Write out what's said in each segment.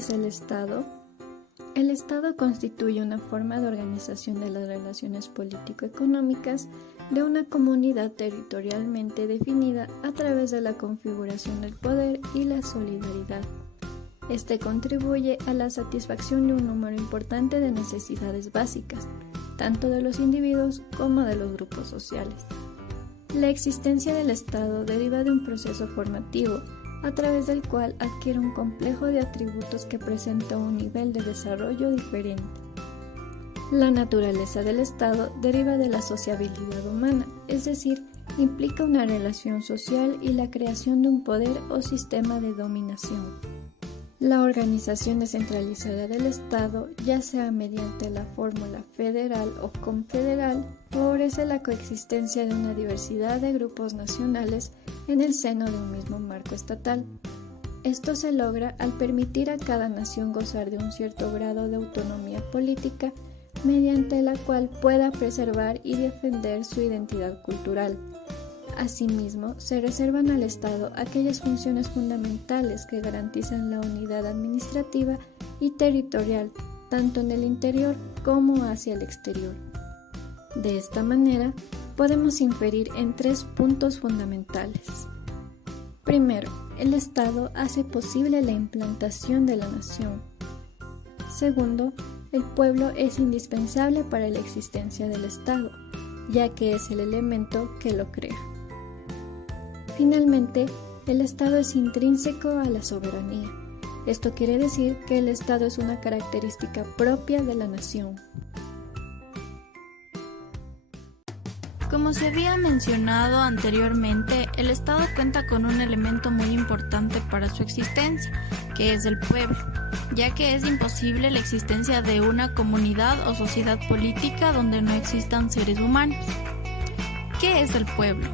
es el Estado? El Estado constituye una forma de organización de las relaciones político-económicas de una comunidad territorialmente definida a través de la configuración del poder y la solidaridad. Este contribuye a la satisfacción de un número importante de necesidades básicas, tanto de los individuos como de los grupos sociales. La existencia del Estado deriva de un proceso formativo, a través del cual adquiere un complejo de atributos que presenta un nivel de desarrollo diferente. La naturaleza del Estado deriva de la sociabilidad humana, es decir, implica una relación social y la creación de un poder o sistema de dominación. La organización descentralizada del Estado, ya sea mediante la fórmula federal o confederal, favorece la coexistencia de una diversidad de grupos nacionales en el seno de un mismo marco estatal. Esto se logra al permitir a cada nación gozar de un cierto grado de autonomía política, mediante la cual pueda preservar y defender su identidad cultural. Asimismo, se reservan al Estado aquellas funciones fundamentales que garantizan la unidad administrativa y territorial, tanto en el interior como hacia el exterior. De esta manera, podemos inferir en 3 puntos fundamentales. Primero, el Estado hace posible la implantación de la nación. Segundo, el pueblo es indispensable para la existencia del Estado, ya que es el elemento que lo crea. Finalmente, el Estado es intrínseco a la soberanía. Esto quiere decir que el Estado es una característica propia de la nación. Como se había mencionado anteriormente, el Estado cuenta con un elemento muy importante para su existencia, que es el pueblo, ya que es imposible la existencia de una comunidad o sociedad política donde no existan seres humanos. ¿Qué es el pueblo?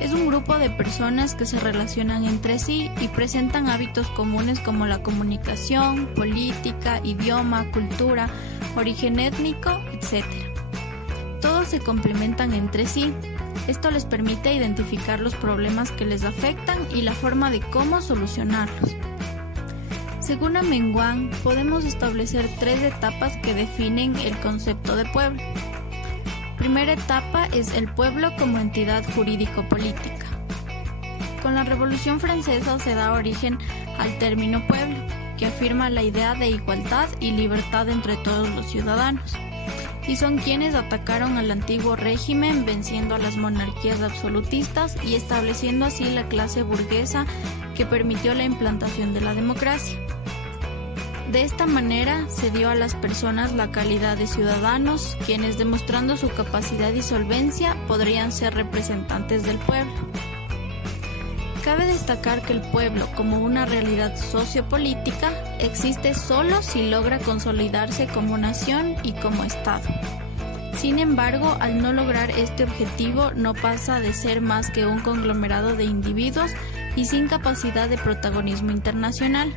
Es un grupo de personas que se relacionan entre sí y presentan hábitos comunes como la comunicación, política, idioma, cultura, origen étnico, etc. Todos se complementan entre sí. Esto les permite identificar los problemas que les afectan y la forma de cómo solucionarlos. Según Amengual, podemos establecer 3 etapas que definen el concepto de pueblo. Primera etapa es el pueblo como entidad jurídico-política. Con la Revolución Francesa se da origen al término pueblo, que afirma la idea de igualdad y libertad entre todos los ciudadanos, y son quienes atacaron al antiguo régimen venciendo a las monarquías absolutistas y estableciendo así la clase burguesa que permitió la implantación de la democracia. De esta manera se dio a las personas la calidad de ciudadanos, quienes demostrando su capacidad y solvencia podrían ser representantes del pueblo. Cabe destacar que el pueblo, como una realidad sociopolítica, existe solo si logra consolidarse como nación y como Estado. Sin embargo, al no lograr este objetivo, no pasa de ser más que un conglomerado de individuos y sin capacidad de protagonismo internacional.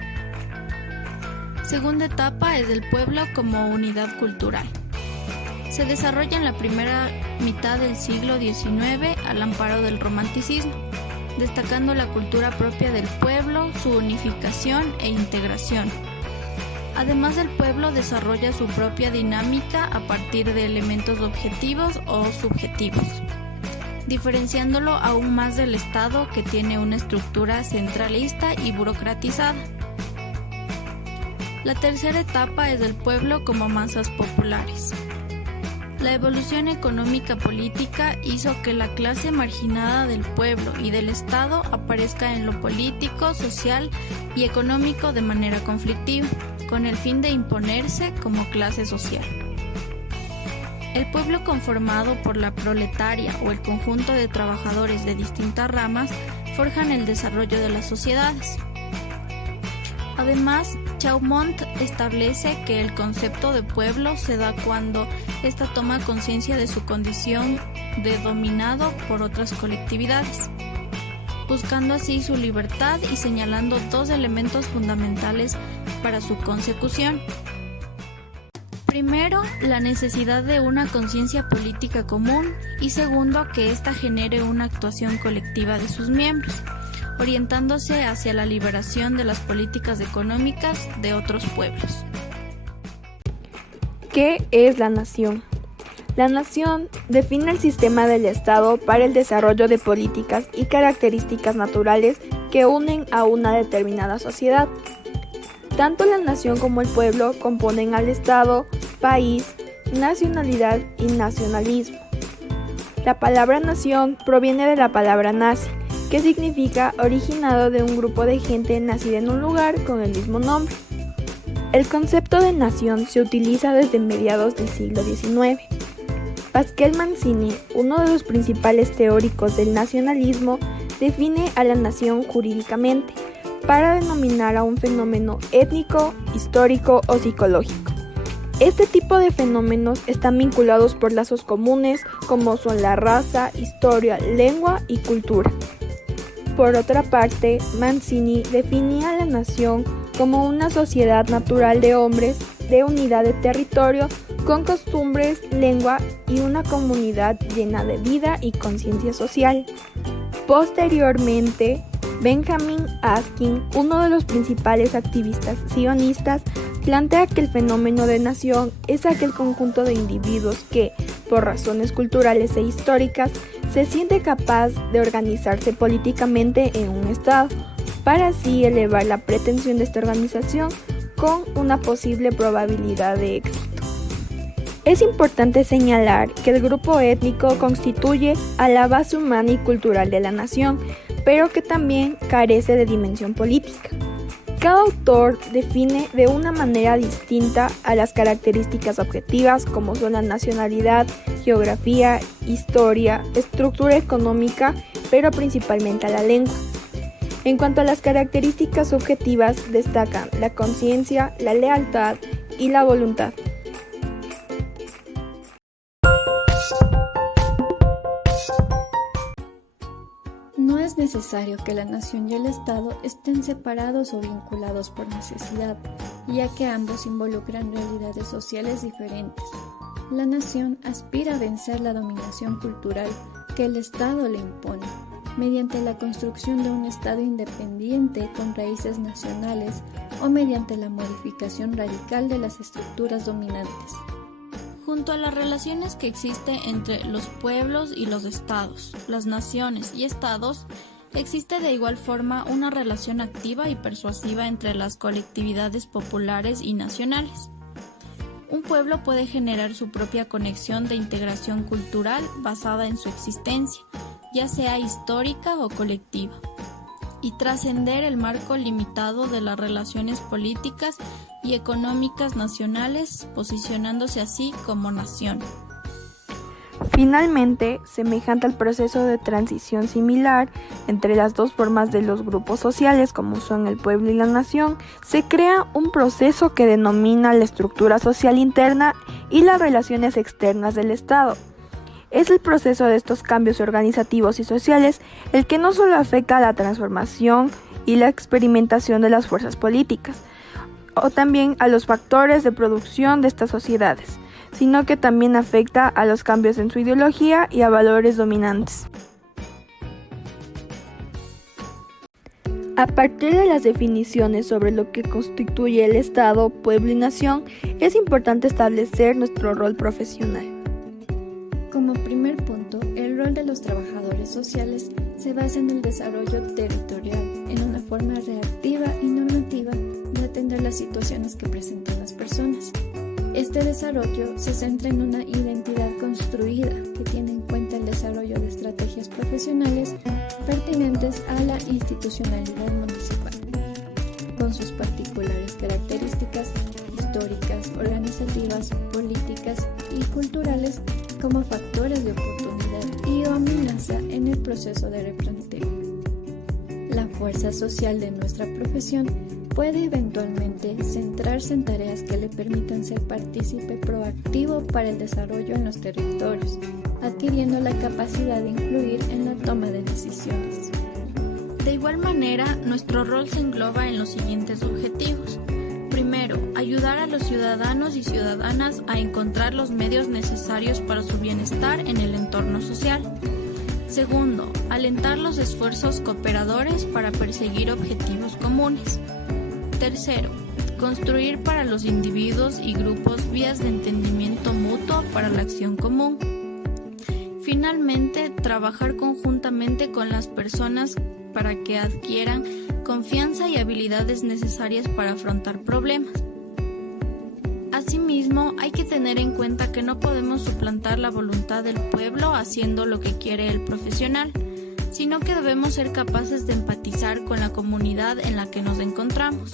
Segunda etapa es el pueblo como unidad cultural. Se desarrolla en la primera mitad del siglo XIX al amparo del romanticismo, destacando la cultura propia del pueblo, su unificación e integración. Además, el pueblo desarrolla su propia dinámica a partir de elementos objetivos o subjetivos, diferenciándolo aún más del Estado, que tiene una estructura centralista y burocratizada. La tercera etapa es el pueblo como masas populares. La evolución económica política hizo que la clase marginada del pueblo y del Estado aparezca en lo político, social y económico de manera conflictiva, con el fin de imponerse como clase social. El pueblo conformado por la proletaria o el conjunto de trabajadores de distintas ramas forjan el desarrollo de las sociedades. Además, Chaumont establece que el concepto de pueblo se da cuando ésta toma conciencia de su condición de dominado por otras colectividades, buscando así su libertad y señalando 2 elementos fundamentales para su consecución. Primero, la necesidad de una conciencia política común y segundo, que ésta genere una actuación colectiva de sus miembros. orientándose hacia la liberación de las políticas económicas de otros pueblos. ¿Qué es la nación? La nación define el sistema del Estado para el desarrollo de políticas y características naturales que unen a una determinada sociedad. Tanto la nación como el pueblo componen al Estado, país, nacionalidad y nacionalismo. La palabra nación proviene de la palabra nazi, que significa originado de un grupo de gente nacida en un lugar con el mismo nombre. El concepto de nación se utiliza desde mediados del siglo XIX. Pascal Mancini, uno de los principales teóricos del nacionalismo, define a la nación jurídicamente para denominar a un fenómeno étnico, histórico o psicológico. Este tipo de fenómenos están vinculados por lazos comunes como son la raza, historia, lengua y cultura. Por otra parte, Mancini definía a la nación como una sociedad natural de hombres de unidad de territorio con costumbres, lengua y una comunidad llena de vida y conciencia social. Posteriormente, Benjamin Askin, uno de los principales activistas sionistas, plantea que el fenómeno de nación es aquel conjunto de individuos que, por razones culturales e históricas, se siente capaz de organizarse políticamente en un Estado, para así elevar la pretensión de esta organización con una posible probabilidad de éxito. Es importante señalar que el grupo étnico constituye a la base humana y cultural de la nación, pero que también carece de dimensión política. Cada autor define de una manera distinta a las características objetivas como son la nacionalidad, geografía, historia, estructura económica, pero principalmente a la lengua. En cuanto a las características subjetivas, destacan la conciencia, la lealtad y la voluntad. No es necesario que la nación y el Estado estén separados o vinculados por necesidad, ya que ambos involucran realidades sociales diferentes. La nación aspira a vencer la dominación cultural que el Estado le impone, mediante la construcción de un Estado independiente con raíces nacionales o mediante la modificación radical de las estructuras dominantes. Junto a las relaciones que existen entre los pueblos y los estados, las naciones y estados, existe de igual forma una relación activa y persuasiva entre las colectividades populares y nacionales. Un pueblo puede generar su propia conexión de integración cultural basada en su existencia, ya sea histórica o colectiva, y trascender el marco limitado de las relaciones políticas y económicas nacionales, posicionándose así como nación. Finalmente, semejante al proceso de transición similar entre las dos formas de los grupos sociales como son el pueblo y la nación, se crea un proceso que denomina la estructura social interna y las relaciones externas del Estado. Es el proceso de estos cambios organizativos y sociales el que no solo afecta a la transformación y la experimentación de las fuerzas políticas, o también a los factores de producción de estas sociedades, sino que también afecta a los cambios en su ideología y a valores dominantes. A partir de las definiciones sobre lo que constituye el Estado, pueblo y nación, es importante establecer nuestro rol profesional. Como primer punto, el rol de los trabajadores sociales se basa en el desarrollo territorial, en una forma reactiva y normativa de atender las situaciones que presentan las personas. Este desarrollo se centra en una identidad construida que tiene en cuenta el desarrollo de estrategias profesionales pertinentes a la institucionalidad municipal, con sus particulares características históricas, organizativas, políticas y culturales como factores de oportunidad y o amenaza en el proceso de replanteo. La fuerza social de nuestra profesión puede eventualmente centrarse en tareas que le permitan ser partícipe proactivo para el desarrollo en los territorios, adquiriendo la capacidad de influir en la toma de decisiones. De igual manera, nuestro rol se engloba en los siguientes objetivos. Primero, ayudar a los ciudadanos y ciudadanas a encontrar los medios necesarios para su bienestar en el entorno social. Segundo, alentar los esfuerzos cooperadores para perseguir objetivos comunes. Tercero, construir para los individuos y grupos vías de entendimiento mutuo para la acción común. Finalmente, trabajar conjuntamente con las personas para que adquieran confianza y habilidades necesarias para afrontar problemas. Asimismo, hay que tener en cuenta que no podemos suplantar la voluntad del pueblo haciendo lo que quiere el profesional, sino que debemos ser capaces de empatizar con la comunidad en la que nos encontramos.